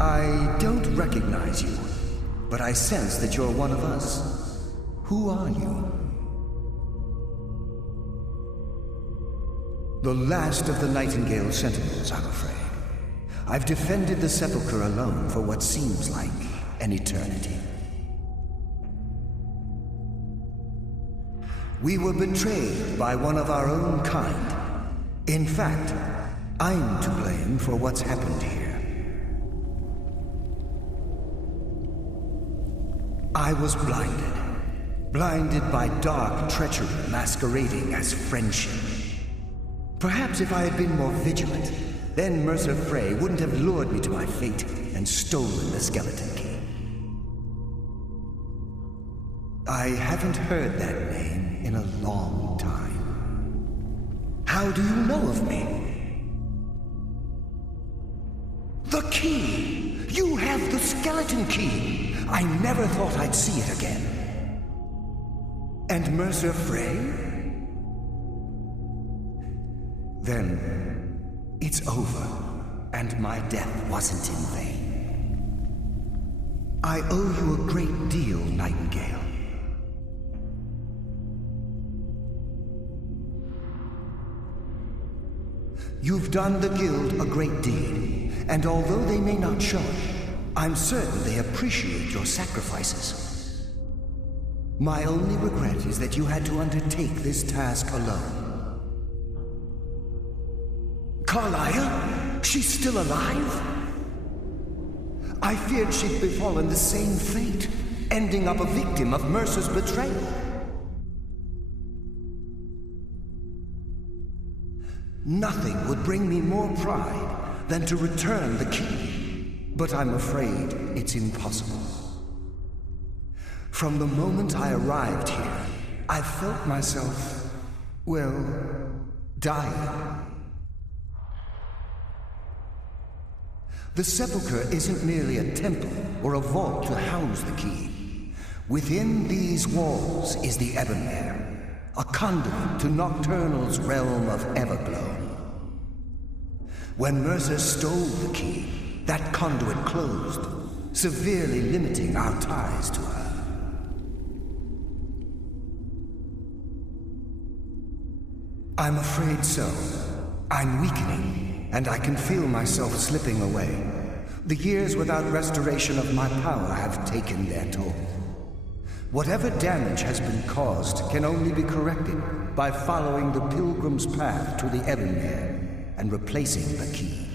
I don't recognize you, but I sense that you're one of us. Who are you? The last of the Nightingale Sentinels, I'm afraid. I've defended the Sepulchre alone for what seems like an eternity. We were betrayed by one of our own kind. In fact, I'm to blame for what's happened here. I was blinded by dark treachery masquerading as friendship. Perhaps if I had been more vigilant, then Mercer Frey wouldn't have lured me to my fate and stolen the skeleton key. I haven't heard that name in a long time. How do you know of me? The key! You have the skeleton key! I never thought I'd see it again. And Mercer Frey? Then, it's over, and my death wasn't in vain. I owe you a great deal, Nightingale. You've done the Guild a great deed, and although they may not show it, I'm certain they appreciate your sacrifices. My only regret is that you had to undertake this task alone. Carlia? She's still alive? I feared she'd befallen the same fate, ending up a victim of Mercer's betrayal. Nothing would bring me more pride than to return the key, but I'm afraid it's impossible. From the moment I arrived here, I felt myself, well, dying. The Sepulchre isn't merely a temple or a vault to house the key. Within these walls is the Ebonmere, a conduit to Nocturnal's realm of Everglow. When Mercer stole the key, that conduit closed, severely limiting our ties to her. I'm afraid so. I'm weakening, and I can feel myself slipping away. The years without restoration of my power have taken their toll. Whatever damage has been caused can only be corrected by following the Pilgrim's path to the Ebonmere and replacing the key.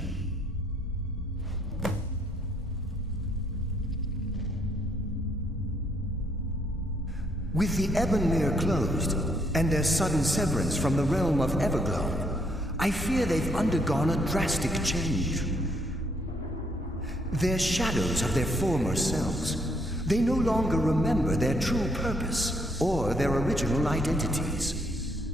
With the Ebonmere closed, and their sudden severance from the realm of Everglow, I fear they've undergone a drastic change. They're shadows of their former selves. They no longer remember their true purpose or their original identities.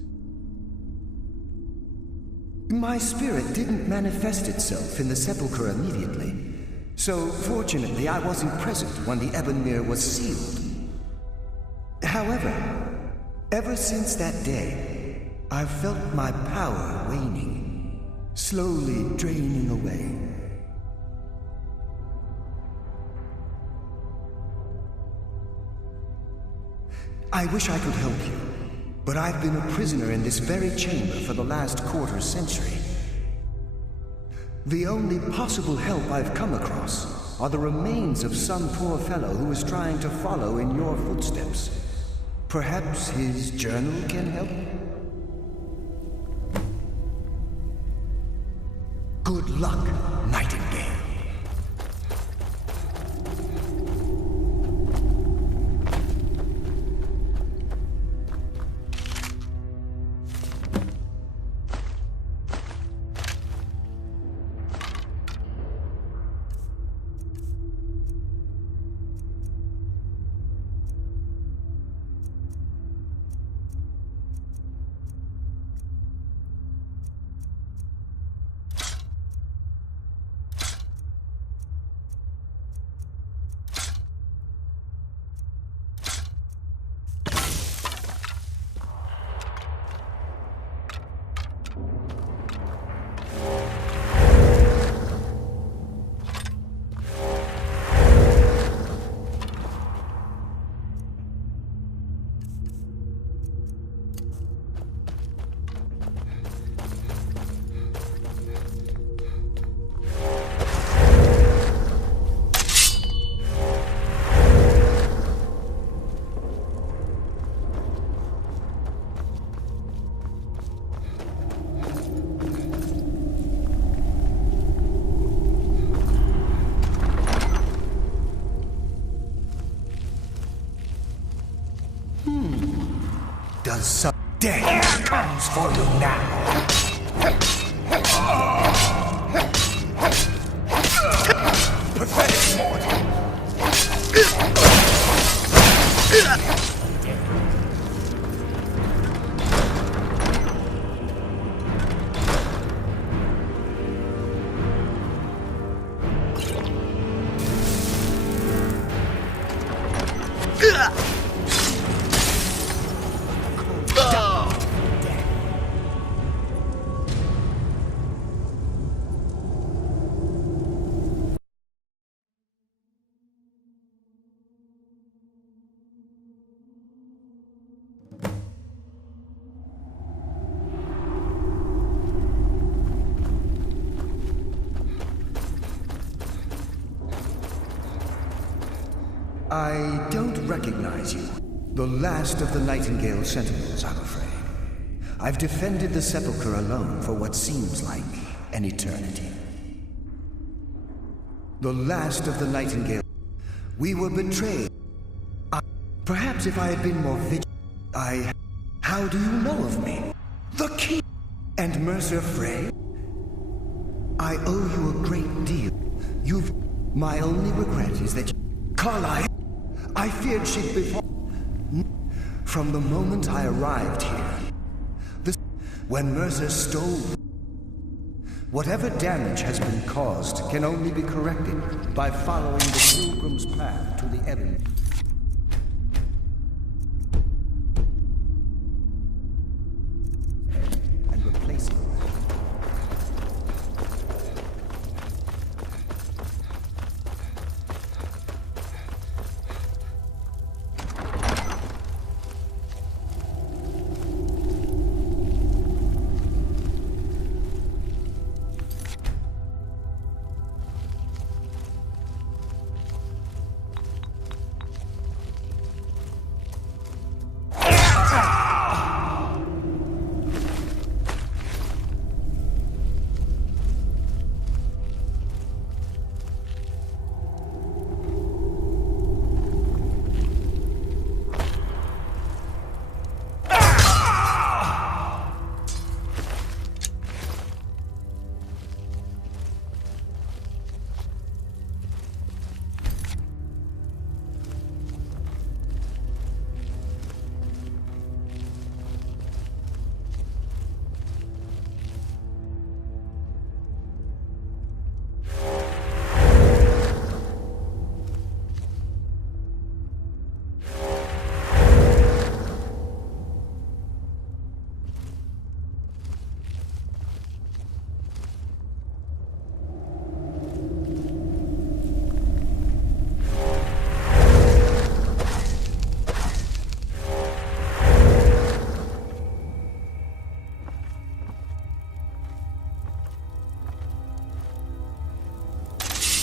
My spirit didn't manifest itself in the Sepulchre immediately, so fortunately I wasn't present when the Ebonmere was sealed. However, ever since that day, I've felt my power waning, slowly draining away. I wish I could help you, but I've been a prisoner in this very chamber for the last quarter century. The only possible help I've come across are the remains of some poor fellow who is trying to follow in your footsteps. Perhaps his journal can help? Good luck, Nightingale. because some death comes for you now. Pathetic mortal. I don't recognize you. The last of the Nightingale Sentinels, I'm afraid. I've defended the Sepulchre alone for what seems like an eternity. The last of the Nightingale. We were betrayed. Perhaps if I had been more vigilant, How do you know of me? The King and Mercer Frey? I owe you a great deal. My only regret is that Carlyle, I feared she'd befall. From the moment I arrived here, when Mercer stole, whatever damage has been caused can only be corrected by following the pilgrim's path to the Ebony. And replacing it.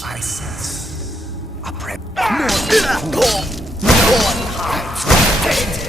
I sense a prep. No one hides from the dead.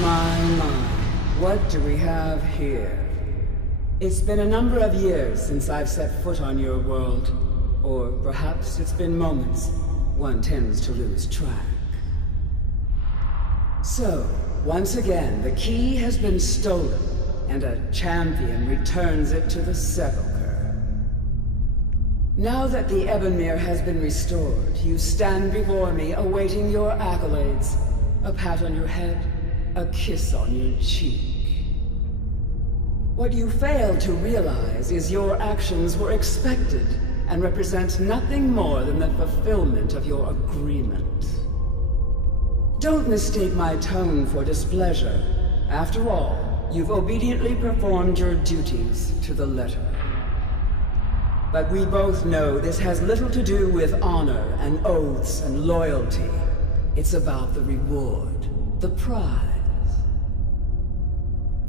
My, what do we have here? It's been a number of years since I've set foot on your world. Or perhaps it's been moments. One tends to lose track. So, once again, the key has been stolen, and a champion returns it to the Sepulchre. Now that the Ebonmere has been restored, you stand before me awaiting your accolades. A pat on your head, a kiss on your cheek. What you fail to realize is your actions were expected and represent nothing more than the fulfillment of your agreement. Don't mistake my tone for displeasure. After all, you've obediently performed your duties to the letter. But we both know this has little to do with honor and oaths and loyalty. It's about the reward, the prize.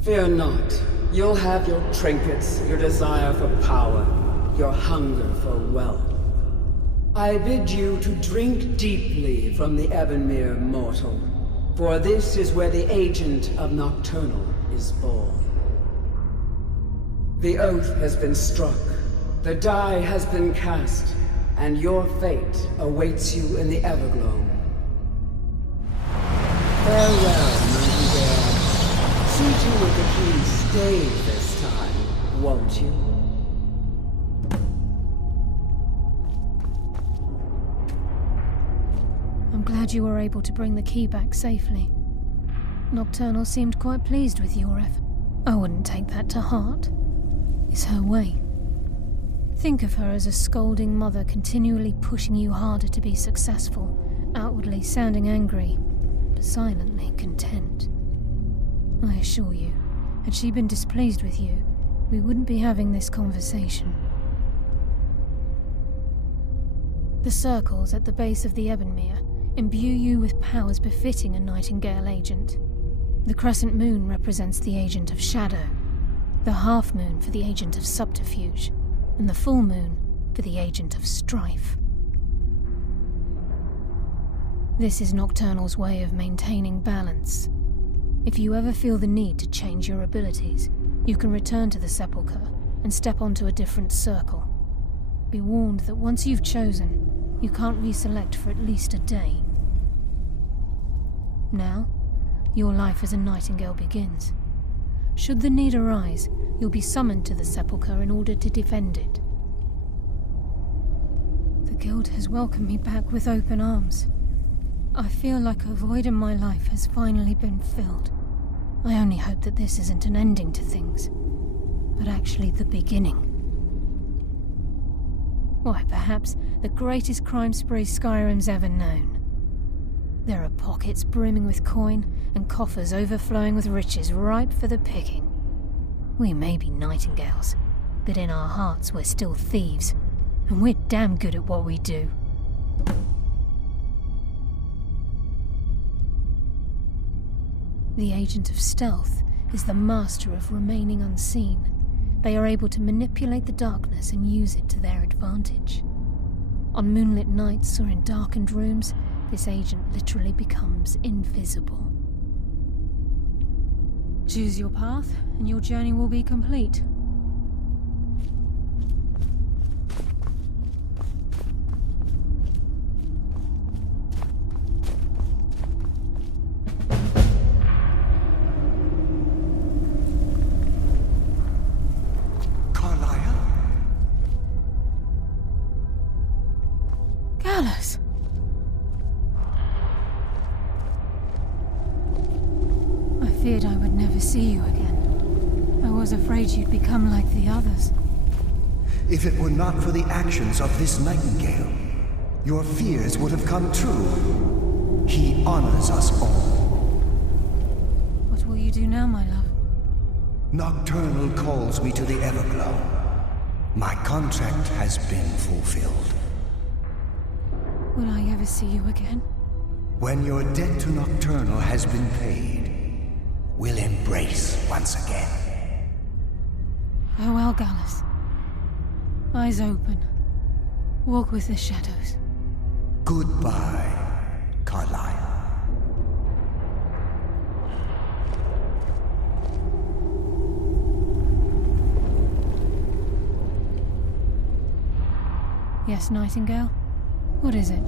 Fear not. You'll have your trinkets, your desire for power, your hunger for wealth. I bid you to drink deeply from the Ebonmere mortal, for this is where the agent of Nocturnal is born. The oath has been struck, the die has been cast, and your fate awaits you in the Everglow. Farewell, Nightingale. See to it the key stays this time, won't you? I'm glad you were able to bring the key back safely. Nocturnal seemed quite pleased with your effort. I wouldn't take that to heart. It's her way. Think of her as a scolding mother continually pushing you harder to be successful, outwardly sounding angry, but silently content. I assure you, had she been displeased with you, we wouldn't be having this conversation. The circles at the base of the Ebonmere imbue you with powers befitting a Nightingale agent. The crescent moon represents the agent of shadow, the half moon for the agent of subterfuge, and the full moon for the agent of strife. This is Nocturnal's way of maintaining balance. If you ever feel the need to change your abilities, you can return to the Sepulchre and step onto a different circle. Be warned that once you've chosen, you can't reselect for at least a day. Now, your life as a Nightingale begins. Should the need arise, you'll be summoned to the Sepulchre in order to defend it. The Guild has welcomed me back with open arms. I feel like a void in my life has finally been filled. I only hope that this isn't an ending to things, but actually the beginning. Why, perhaps the greatest crime spree Skyrim's ever known. There are pockets brimming with coin and coffers overflowing with riches ripe for the picking. We may be Nightingales, but in our hearts we're still thieves, and we're damn good at what we do. The agent of stealth is the master of remaining unseen. They are able to manipulate the darkness and use it to their advantage. On moonlit nights or in darkened rooms, this agent literally becomes invisible. Choose your path, and your journey will be complete. I feared I would never see you again. I was afraid you'd become like the others. If it were not for the actions of this Nightingale, your fears would have come true. He honors us all. What will you do now, my love? Nocturnal calls me to the Everglow. My contract has been fulfilled. Will I ever see you again? When your debt to Nocturnal has been paid, we'll embrace once again. Farewell, Gallus. Eyes open. Walk with the shadows. Goodbye, Carlyle. Yes, Nightingale? What is it?